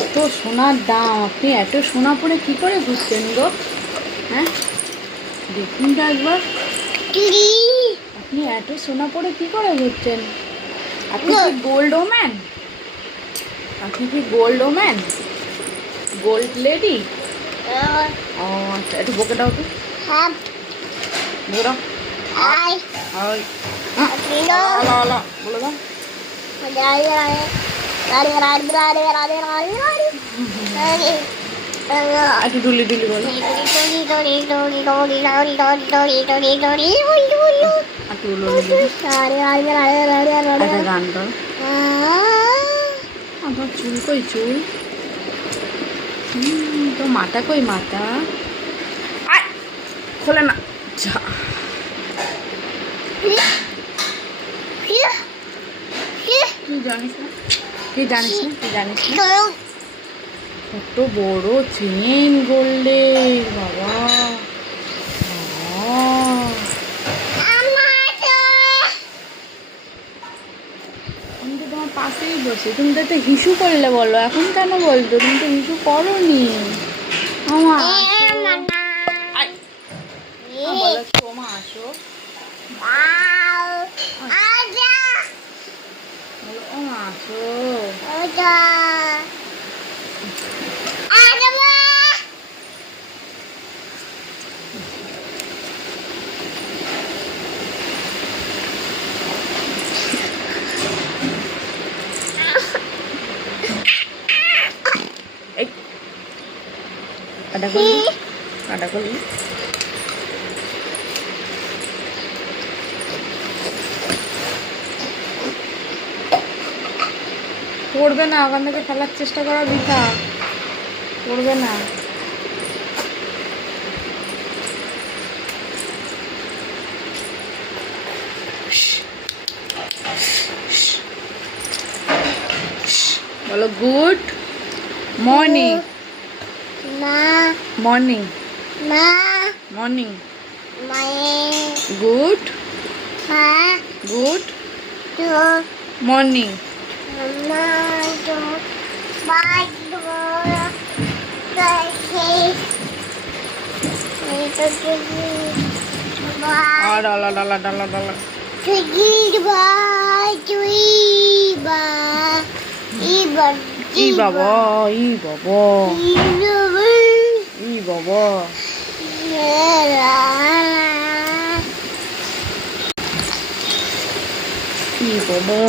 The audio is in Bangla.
এত সোনার দাম, আপনি এত সোনা পরে কি করে ঘুরছেন গো? হ্যাঁ, দেখুন তো একবার, আপনি এত সোনা পরে কি করে ঘুরছেন? আপনি কি গোল্ড ওম্যান? আপনি কি গোল্ড ওম্যান, গোল্ড লেডি? ও আচ্ছা, একটু বকে দাও তো, বকে দাও। হাই, বলে দাও। একটু ডুলি ডুলি বলো, একটু একটা গান গাও। আমার চুল কই, চুল তো মাথা কই, মাথা আয় খোলে না। যা, তুই জানিস না, তুই জানিস না, তুই জানিস না কত বড় চেন গোল্ডের, বাবা আমি তো তোমার পাশেই বসে, তুমি তো একটা হিসু করলে বলো, এখন কেন বলতো? তুমি তো হিসু করোনি। আমার বলো তোমা আসো, বলো ও আসো। এই কাটা করলি, কাটা করলি। পড়বে না, ওখান থেকে ফেলার চেষ্টা করা বৃথা, পড়বে না। বলো good morning, morning, morning, good, good morning. ডালা ডালা ডালা ডালা, ই বাবা, ই বাবা, ই বাবা, ই বাবা,